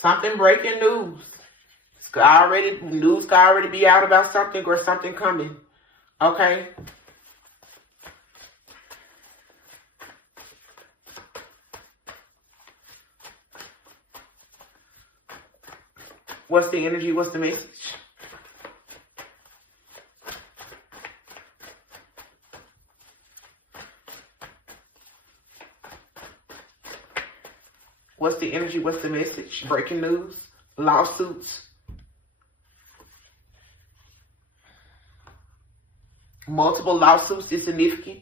Something breaking news. News could already be out about something or something coming. Okay. What's the energy? What's the message? What's the energy? What's the message? Breaking news, lawsuits, multiple lawsuits is significant.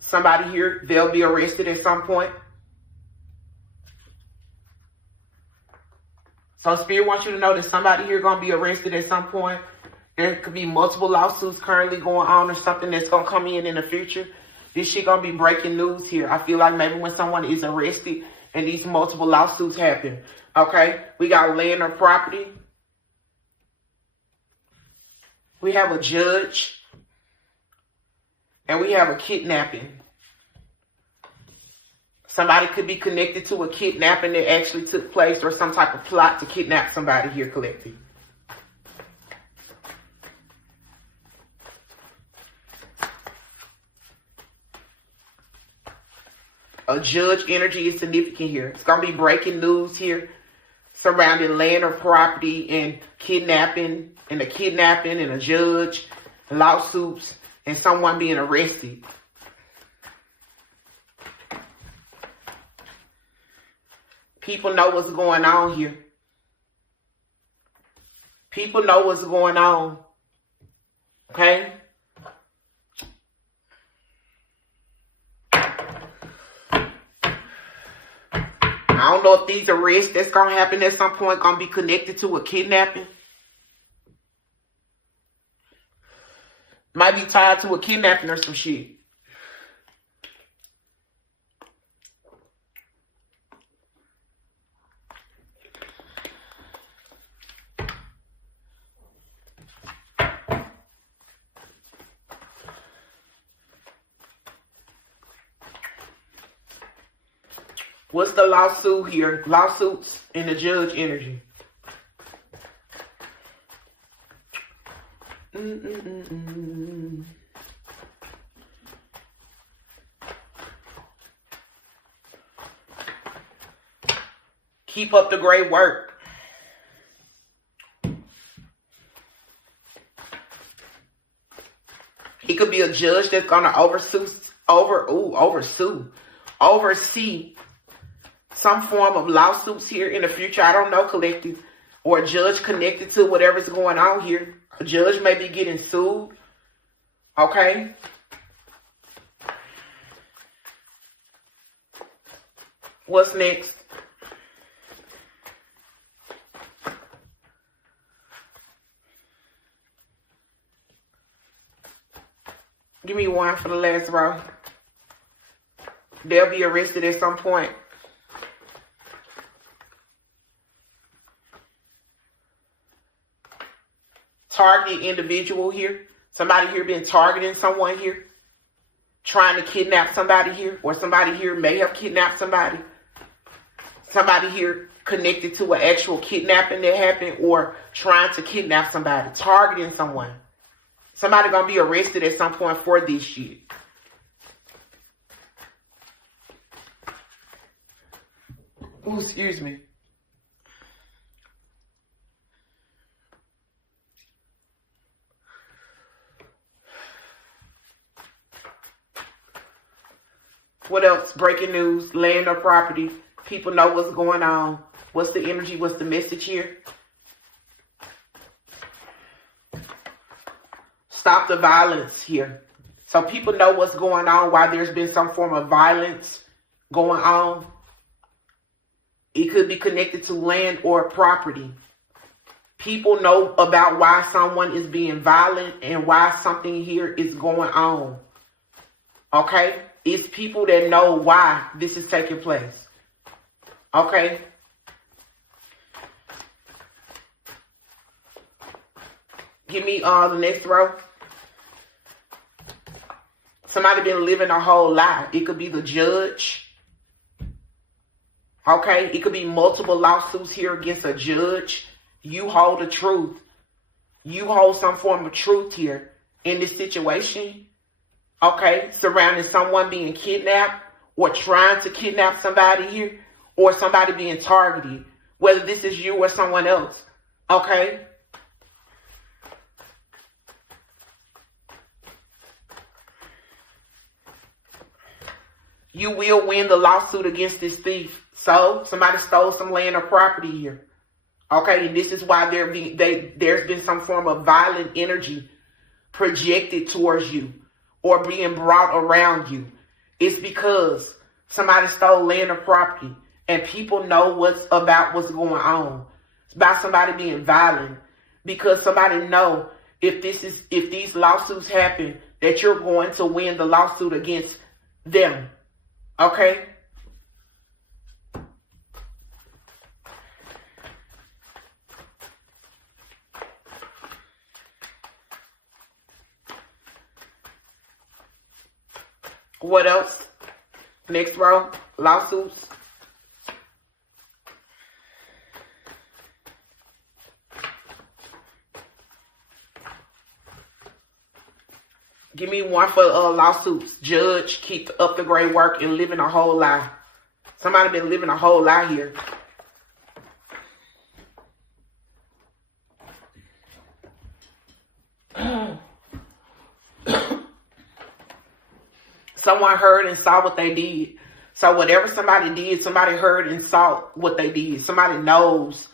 Somebody here, they'll be arrested at some point. So Spirit wants you to know that somebody here going to be arrested at some point. There could be multiple lawsuits currently going on or something that's going to come in the future. This shit going to be breaking news here. I feel like maybe when someone is arrested and these multiple lawsuits happen. Okay, we got land or property. We have a judge. And we have a kidnapping. Somebody could be connected to a kidnapping that actually took place or some type of plot to kidnap somebody here, collective. A judge energy is significant here. It's going to be breaking news here surrounding land or property and kidnapping and a kidnapping and a judge, lawsuits, and someone being arrested. People know what's going on here. People know what's going on. Okay? I don't know if these arrests that's going to happen at some point going to be connected to a kidnapping. Might be tied to a kidnapping or some shit. What's the lawsuit here? Lawsuits and the judge energy. Keep up the great work. It could be a judge that's gonna oversee some form of lawsuits here in the future. I don't know, collective. Or a judge connected to whatever's going on here. A judge may be getting sued. Okay? What's next? Give me one for the last row. They'll be arrested at some point. Targeted individual here. Somebody here been targeting someone here. Trying to kidnap somebody here. Or somebody here may have kidnapped somebody. Somebody here connected to an actual kidnapping that happened. Or trying to kidnap somebody. Targeting someone. Somebody gonna be arrested at some point for this shit. Ooh, excuse me. What else? Breaking news, land or property. People know what's going on. What's the energy? What's the message here? Stop the violence here. So people know what's going on, why there's been some form of violence going on. It could be connected to land or property. People know about why someone is being violent and why something here is going on. Okay? It's people that know why this is taking place. Okay? Give me the next row. Somebody been living a whole lie. It could be the judge. Okay? It could be multiple lawsuits here against a judge. You hold the truth. You hold some form of truth here in this situation. Okay? Surrounding someone being kidnapped or trying to kidnap somebody here, or somebody being targeted, whether this is you or someone else. Okay? You will win the lawsuit against this thief. So, somebody stole some land or property here. Okay, and this is why there's been some form of violent energy projected towards you or being brought around you. It's because somebody stole land or property and people know what's going on. It's about somebody being violent because somebody know if these lawsuits happen that you're going to win the lawsuit against them. Okay? What else? Next row, lawsuits. Give me one for lawsuits. Judge, keep up the great work and living a whole lie. Somebody been living a whole lie here. Someone heard and saw what they did. So whatever somebody did, somebody heard and saw what they did. Somebody knows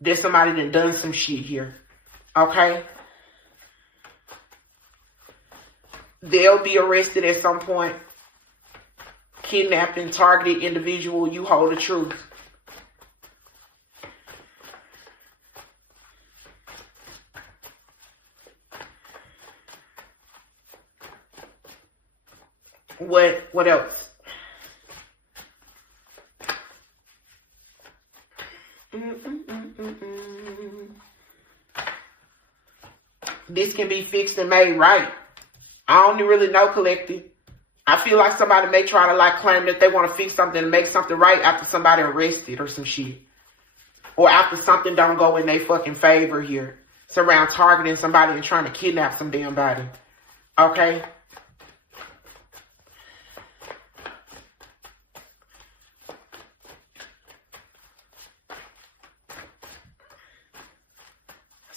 that somebody done some shit here. Okay? They'll be arrested at some point. Kidnapped and targeted individual. You hold the truth. What else? This can be fixed and made right. I don't really know, collective. I feel like somebody may try to claim that they want to fix something and make something right after somebody arrested or some shit. Or after something don't go in their fucking favor here. It's around targeting somebody and trying to kidnap some damn body. Okay?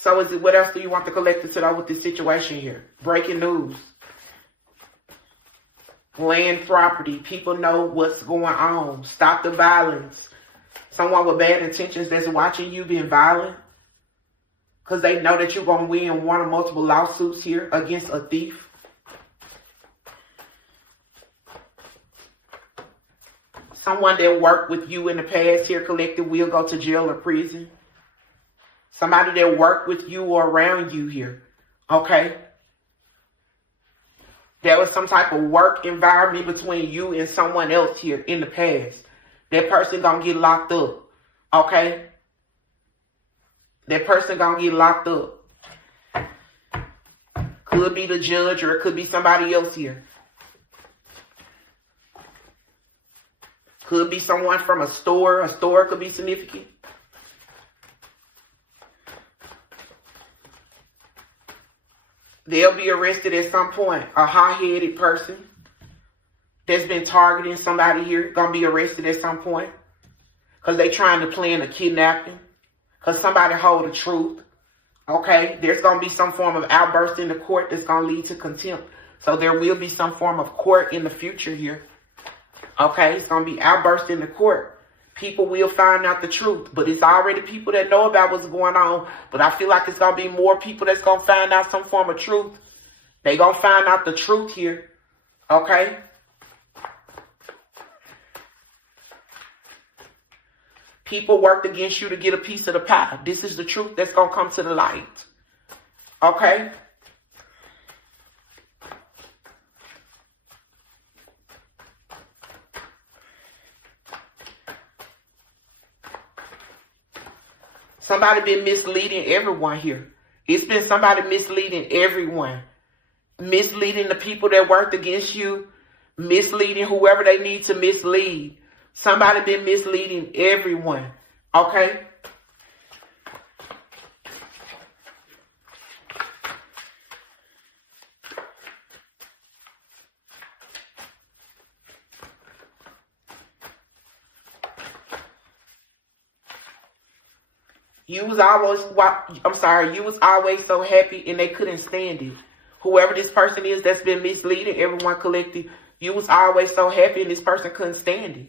So what else do you want the collector to know with this situation here? Breaking news. Land property. People know what's going on. Stop the violence. Someone with bad intentions that's watching you being violent. Because they know that you're going to win one or multiple lawsuits here against a thief. Someone that worked with you in the past here, collective, will go to jail or prison. Somebody that worked with you or around you here. Okay? There was some type of work environment between you and someone else here in the past. That person gonna get locked up. Okay? That person gonna get locked up. Could be the judge or it could be somebody else here. Could be someone from a store. A store could be significant. They'll be arrested at some point. A hot-headed person that's been targeting somebody here gonna be arrested at some point because they trying to plan a kidnapping because somebody hold the truth. Okay? There's gonna be some form of outburst in the court that's gonna lead to contempt. So there will be some form of court in the future here. Okay? It's gonna be outburst in the court. People will find out the truth, but it's already people that know about what's going on. But I feel like it's going to be more people that's going to find out some form of truth. They going to find out the truth here. Okay? People worked against you to get a piece of the pie. This is the truth that's going to come to the light. Okay? Somebody been misleading everyone here. It's been somebody misleading everyone. Misleading the people that worked against you. Misleading whoever they need to mislead. Somebody been misleading everyone. Okay? You was always so happy and they couldn't stand it. Whoever this person is that's been misleading everyone collective, you was always so happy and this person couldn't stand it.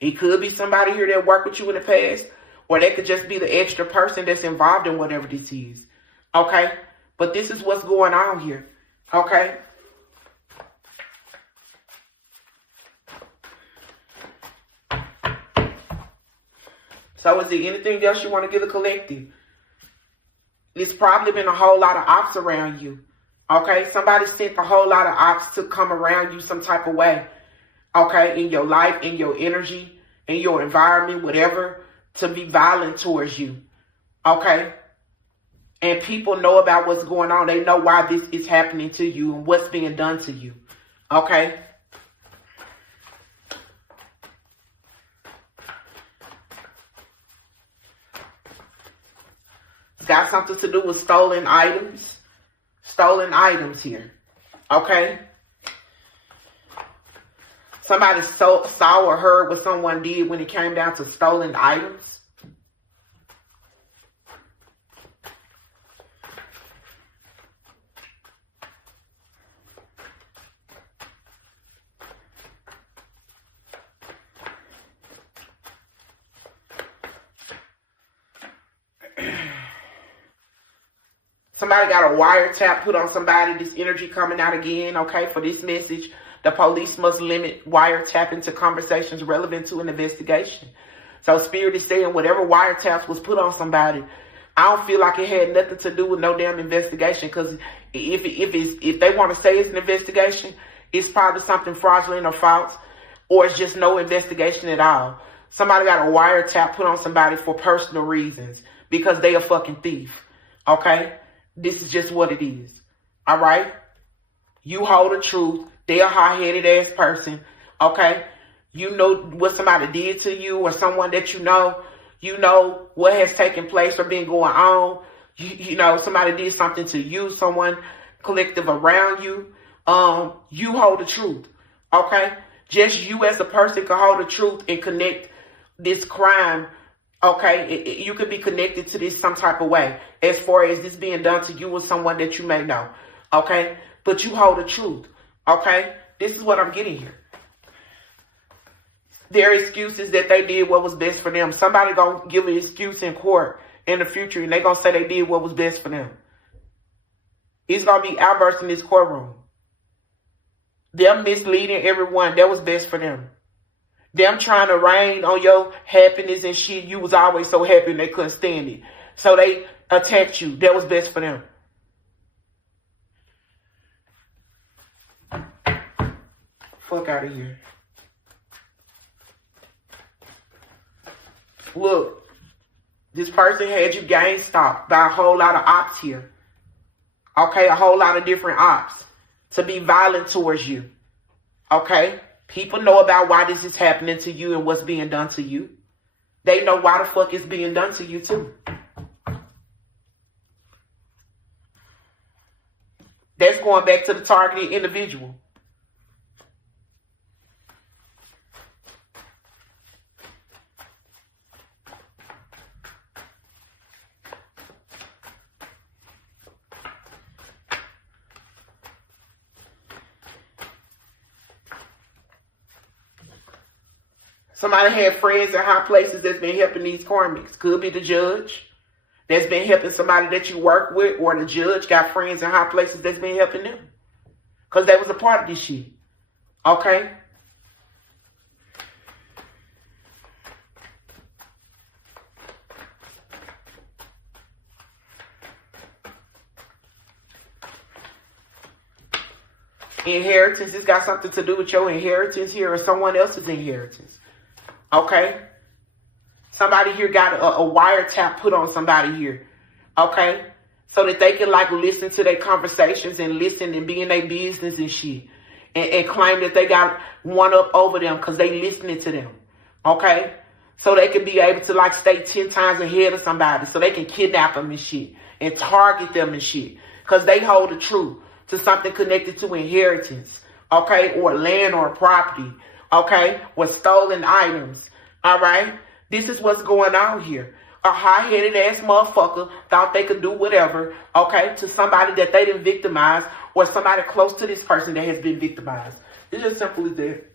It could be somebody here that worked with you in the past, or they could just be the extra person that's involved in whatever this is. Okay? But this is what's going on here. Okay? So is there anything else you want to give the collective? It's probably been a whole lot of ops around you. Okay? Somebody sent a whole lot of ops to come around you some type of way. Okay? In your life, in your energy, in your environment, whatever, to be violent towards you. Okay? And people know about what's going on. They know why this is happening to you and what's being done to you. Okay? It's got something to do with stolen items. Stolen items here. Okay? Somebody saw or heard what someone did when it came down to stolen items. Somebody got a wiretap put on somebody. This energy coming out again, okay, for this message. The police must limit wiretapping to conversations relevant to an investigation. So Spirit is saying whatever wiretaps was put on somebody, I don't feel like it had nothing to do with no damn investigation. Because if they want to say it's an investigation, it's probably something fraudulent or false, or it's just no investigation at all. Somebody got a wiretap put on somebody for personal reasons because they a fucking thief. Okay? This is just what it is. All right? You hold the truth. They're a hot-headed ass person. Okay? You know what somebody did to you or someone that you know. You know what has taken place or been going on. You know somebody did something to you, someone collective around you. You hold the truth. Okay? Just you as a person can hold the truth and connect this crime. Okay, you could be connected to this some type of way as far as this being done to you or someone that you may know. Okay, but you hold the truth. Okay, this is what I'm getting here. Their excuses that they did what was best for them. Somebody gonna give an excuse in court in the future and they gonna say they did what was best for them. It's gonna be outbursts in this courtroom. Them misleading everyone. That was best for them. Them trying to rain on your happiness and shit. You was always so happy and they couldn't stand it. So they attacked you. That was best for them. Fuck out of here. Look, this person had you game stopped by a whole lot of ops here. Okay, a whole lot of different ops to be violent towards you. Okay? People know about why this is happening to you and what's being done to you. They know why the fuck it's being done to you too. That's going back to the targeted individual. Somebody had friends in high places that's been helping these karmics. Could be the judge that's been helping somebody that you work with, or the judge got friends in high places that's been helping them. Because they was a part of this shit. Okay? Inheritance, it's got something to do with your inheritance here or someone else's inheritance. Okay? Somebody here got a wiretap put on somebody here. Okay? So that they can like listen to their conversations and listen and be in their business and shit. And claim that they got one up over them because they listening to them. Okay? So they can be able to like stay 10 times ahead of somebody. So they can kidnap them and shit. And target them and shit. Because they hold the truth to something connected to inheritance. Okay? Or land or property. Okay? Or stolen items. Alright? This is what's going on here. A high-headed ass motherfucker thought they could do whatever, okay, to somebody that they didn't victimize or somebody close to this person that has been victimized. It's just simple as that.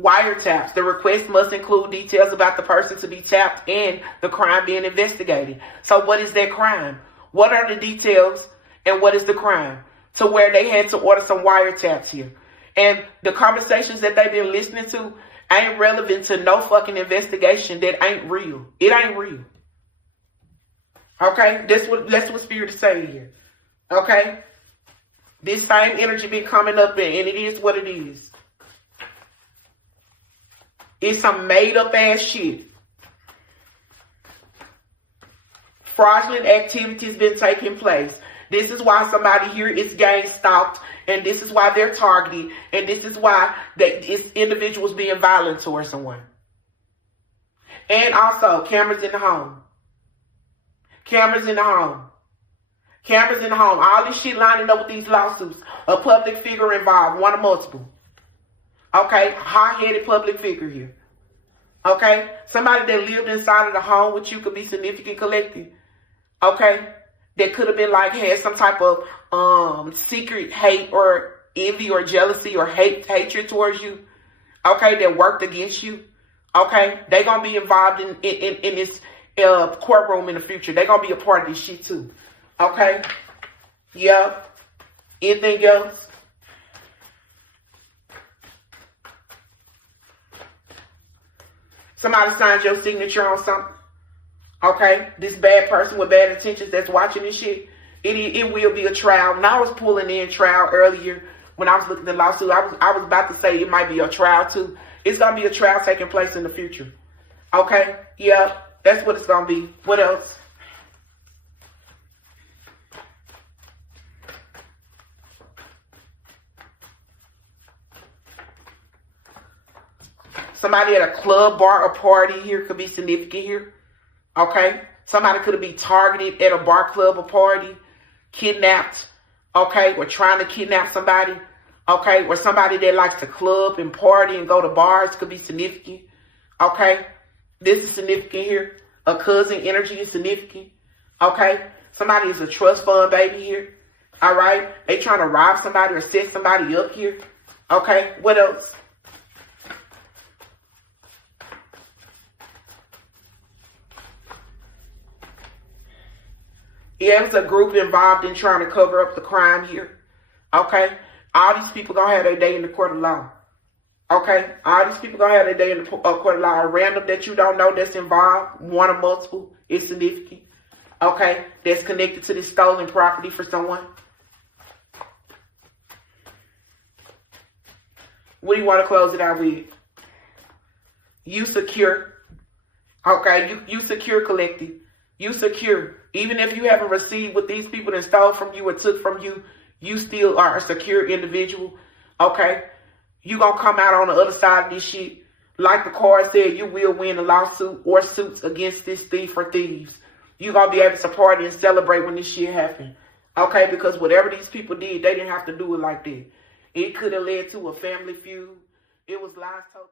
Wiretaps. The request must include details about the person to be tapped and the crime being investigated. So what is that crime? What are the details and what is the crime? To where they had to order some wiretaps here. And the conversations that they've been listening to ain't relevant to no fucking investigation that ain't real. It ain't real. Okay? That's what Spirit is saying here. Okay? This same energy been coming up and it is what it is. It's some made up ass shit. Fraudulent activities been taking place. This is why somebody here is gang stalked, and this is why they're targeted, and this is why it's individuals being violent towards someone. And also, cameras in the home. Cameras in the home. Cameras in the home. All this shit lining up with these lawsuits. A public figure involved, one or multiple. Okay? High-headed public figure here. Okay? Somebody that lived inside of the home with you could be significant collective. Okay? That could have been like, had some type of secret hate or envy or jealousy or hatred towards you. Okay? That worked against you. Okay? They're going to be involved in this courtroom in the future. They're going to be a part of this shit too. Okay? Yeah. Anything else? Somebody signs your signature on something. Okay? This bad person with bad intentions that's watching this shit, it will be a trial. And I was pulling in trial earlier when I was looking at the lawsuit. I was about to say it might be a trial too. It's going to be a trial taking place in the future. Okay? Yeah. That's what it's going to be. What else? Somebody at a club, bar, or party here could be significant here. Okay? Somebody could be targeted at a bar, club, or party. Kidnapped. Okay? Or trying to kidnap somebody. Okay? Or somebody that likes to club and party and go to bars could be significant. Okay? This is significant here. A cousin energy is significant. Okay? Somebody is a trust fund baby here. Alright? They trying to rob somebody or set somebody up here. Okay? What else? Yeah, it's a group involved in trying to cover up the crime here. Okay? All these people gonna have their day in the court of law. Okay? All these people gonna have their day in the court of law. A random that you don't know that's involved, one or multiple, is significant. Okay? That's connected to this stolen property for someone. What do you want to close it out with? You secure. Okay? You secure, collective. You secure. Even if you haven't received what these people that stole from you or took from you, you still are a secure individual. Okay? You gonna come out on the other side of this shit. Like the card said, you will win a lawsuit or suits against this thief or thieves. You gonna be able to party and celebrate when this shit happened. Okay? Because whatever these people did, they didn't have to do it like that. It could have led to a family feud. It was lies told.